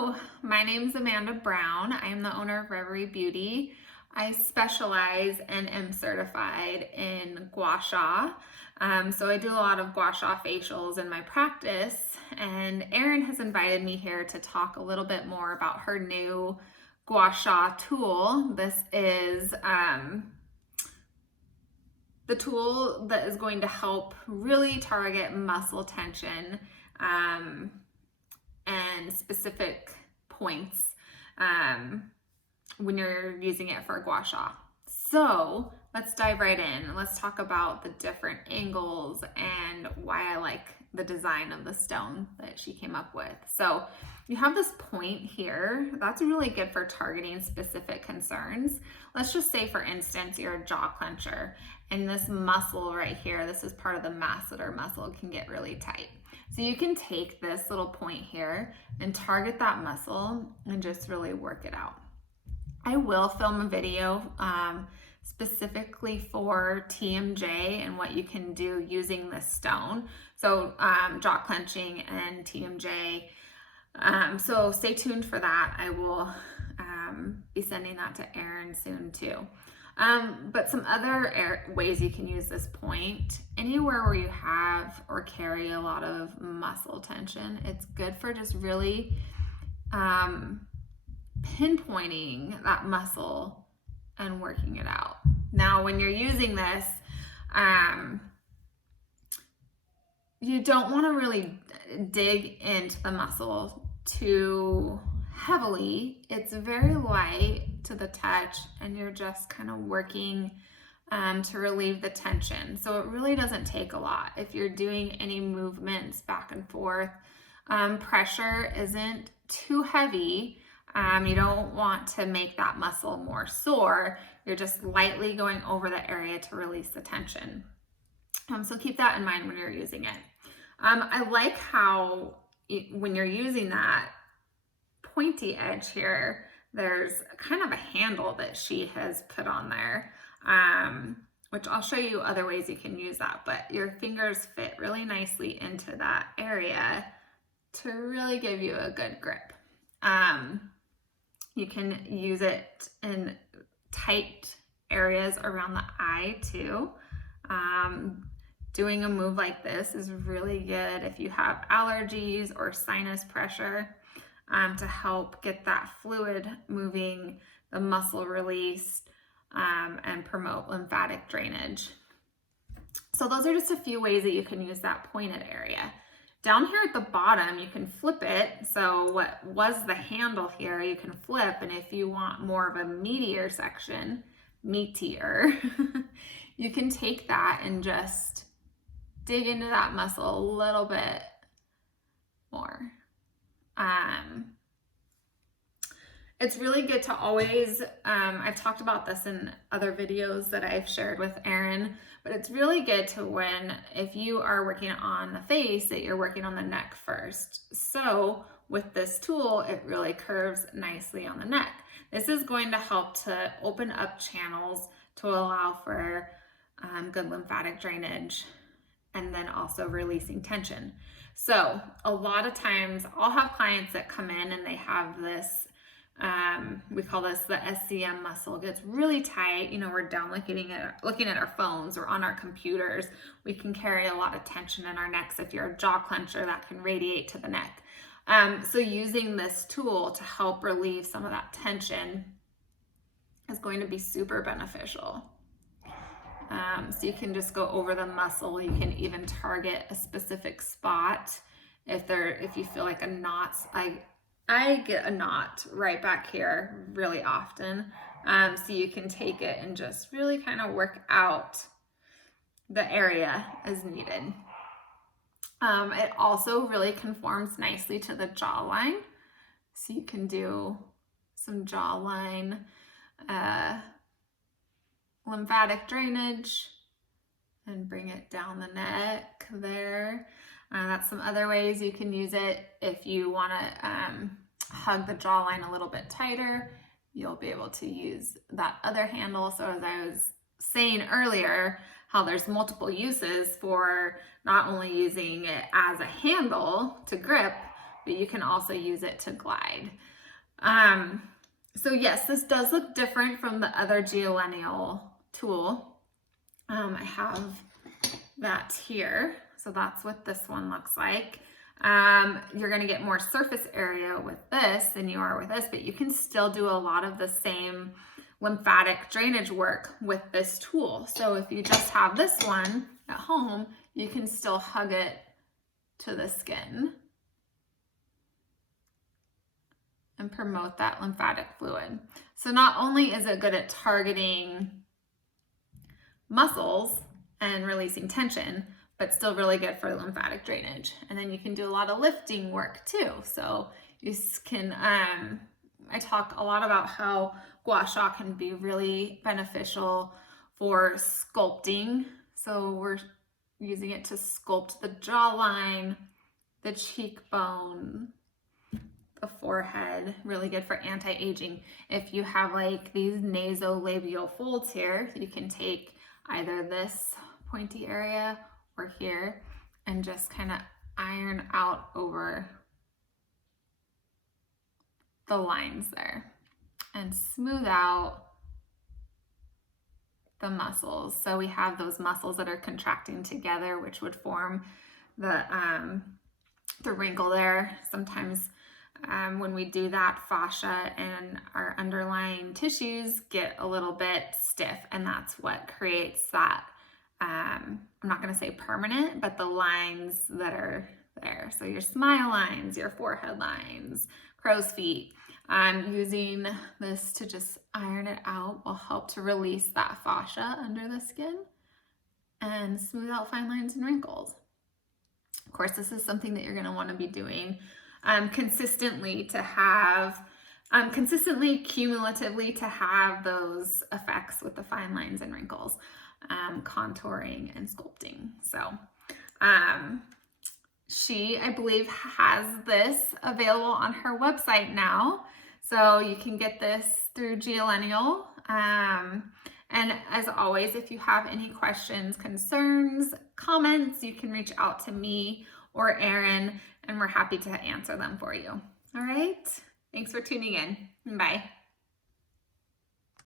Hello, my name is Amanda Brown. I am the owner of Reverie Beauty. I specialize and am certified in gua sha. So I do a lot of gua sha facials in my practice, and Erin has invited me here to talk a little bit more about her new gua sha tool. This is the tool that is going to help really target muscle tension and specific points when you're using it for gua sha. So let's dive right in. Let's talk about the different angles and why I like the design of the stone that she came up with. So you have this point here. That's really good for targeting specific concerns. Let's just say, for instance, you're a jaw clencher and this muscle right here, this is part of the masseter muscle, can get really tight. So you can take this little point here and target that muscle and just really work it out. I will film a video specifically for TMJ and what you can do using this stone. So jaw clenching and TMJ. So stay tuned for that. I will be sending that to Erin soon too. But some other ways you can use this point, anywhere where you have or carry a lot of muscle tension, it's good for just really pinpointing that muscle and working it out. Now, when you're using this, you don't want to really dig into the muscle too heavily. It's very light to the touch, and you're just kind of working to relieve the tension. So it really doesn't take a lot. If you're doing any movements back and forth, pressure isn't too heavy. You don't want to make that muscle more sore. You're just lightly going over the area to release the tension. So keep that in mind when you're using it. I like how when you're using that pointy edge here, there's kind of a handle that she has put on there, which I'll show you other ways you can use that, but your fingers fit really nicely into that area to really give you a good grip. You can use it in tight areas around the eye too. Doing a move like this is really good if you have allergies or sinus pressure, to help get that fluid moving, the muscle released, and promote lymphatic drainage. So those are just a few ways that you can use that pointed area. Down here at the bottom, you can flip it. So what was the handle here, you can flip, and if you want more of a meatier section, you can take that and just dig into that muscle a little bit more. It's really good to always, I've talked about this in other videos that I've shared with Erin, but it's really good to if you are working on the face, that you're working on the neck first. So with this tool, it really curves nicely on the neck. This is going to help to open up channels to allow for good lymphatic drainage, and then also releasing tension. So a lot of times I'll have clients that come in and they have this, we call this the SCM muscle. It gets really tight. You know, we're down looking at our phones or on our computers. We can carry a lot of tension in our necks. If you're a jaw clencher, that can radiate to the neck. So using this tool to help relieve some of that tension is going to be super beneficial. So you can just go over the muscle. You can even target a specific spot if you feel like a knot. I get a knot right back here really often. So you can take it and just really kind of work out the area as needed. It also really conforms nicely to the jawline. So you can do some jawline lymphatic drainage and bring it down the neck there. That's some other ways you can use it. If you want to hug the jawline a little bit tighter, you'll be able to use that other handle. So as I was saying earlier, how there's multiple uses for not only using it as a handle to grip, but you can also use it to glide. So yes, this does look different from the other Geollennial tool. I have that here. So that's what this one looks like. You're going to get more surface area with this than you are with this, but you can still do a lot of the same lymphatic drainage work with this tool. So if you just have this one at home, you can still hug it to the skin and promote that lymphatic fluid. So not only is it good at targeting muscles and releasing tension, but still really good for lymphatic drainage. And then you can do a lot of lifting work too. So you can, I talk a lot about how gua sha can be really beneficial for sculpting. So we're using it to sculpt the jawline, the cheekbone, the forehead, really good for anti-aging. If you have like these nasolabial folds here, you can take either this pointy area or here and just kind of iron out over the lines there and smooth out the muscles. So we have those muscles that are contracting together, which would form the wrinkle there. Sometimes when we do that, fascia and our underlying tissues get a little bit stiff, and that's what creates that, I'm not going to say permanent, but the lines that are there. So your smile lines, your forehead lines, crow's feet. Using this to just iron it out will help to release that fascia under the skin and smooth out fine lines and wrinkles. Of course, this is something that you're going to want to be doing consistently to have, cumulatively to have those effects with the fine lines and wrinkles, contouring and sculpting. So she, I believe, has this available on her website now. So you can get this through Geollennial. And as always, if you have any questions, concerns, comments, you can reach out to me or Erin, and we're happy to answer them for you. All right. Thanks for tuning in. Bye.